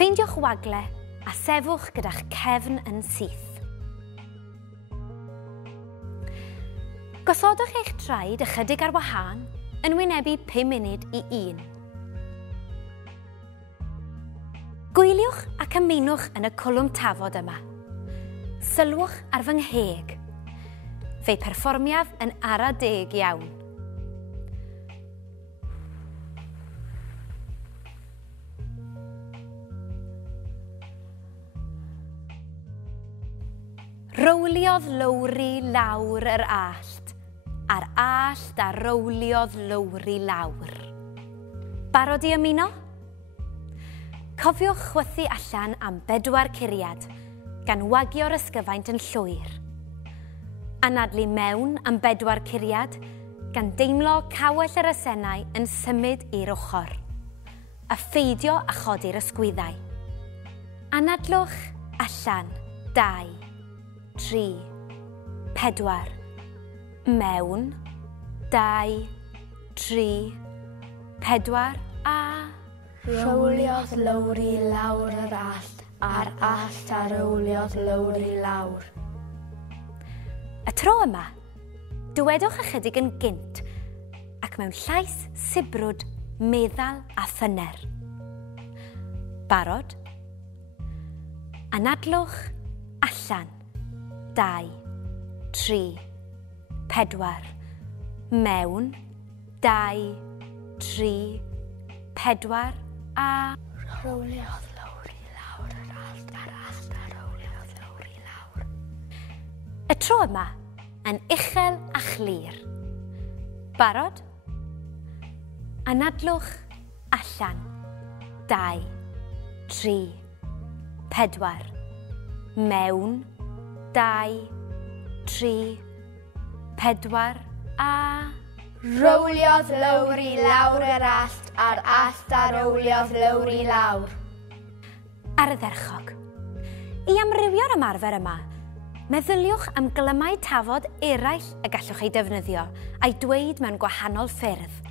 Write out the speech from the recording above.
Ffeindiwch wagle a sefwch gyda'ch cefn yn syth. Gosodwch eich traed ychydig ar wahân yn wynebu 5 munud i 1. Gwyliwch ac ymunwch yn y cwlwm tafod yma. Sylwch ar fy ngheg. Fe'i perfformiaf yn ara deg iawn. Rowliodd lowri lawr yr allt, a'r allt a rowliodd lowri lawr. Barod i ymuno? Cofiwch chwythu allan am 4 curiad, gan wagio'r ysgyfaint yn llwyr. Anadlu mewn am 4 curiad, gan deimlo cawell yr esennau yn symud i'r ochr, a pheidio a chodi'r ysgwyddau. Anadlwch allan 2, 3, 4, mewn, 2, 3, 4, a... Rowliodd lowri lawr yr allt, a'r allt a rowliodd lowri lawr. Y tro yma, dywedwch ychydig yn gynt ac mewn llais sibrwd, meddal a thyner. Barod? Anadlwch allan 2, 3, 4, mewn, 2, 3, 4, a... Rowliodd lowri lawr yr allt, a'r allt a rowliodd lowri lawr. Y tro yma yn uchel a chlir. Barod? Anadlwch allan 2, 3, 4, mewn, 2, 3, 4, a... Rowliodd lowri lawr yr allt, a'r allt a rowliodd lowri lawr. Ardderchog. I amrywio'r ymarfer yma, meddyliwch am glymau tafod eraill y gallwch ei defnyddio a'i dweud mewn gwahanol ffyrdd.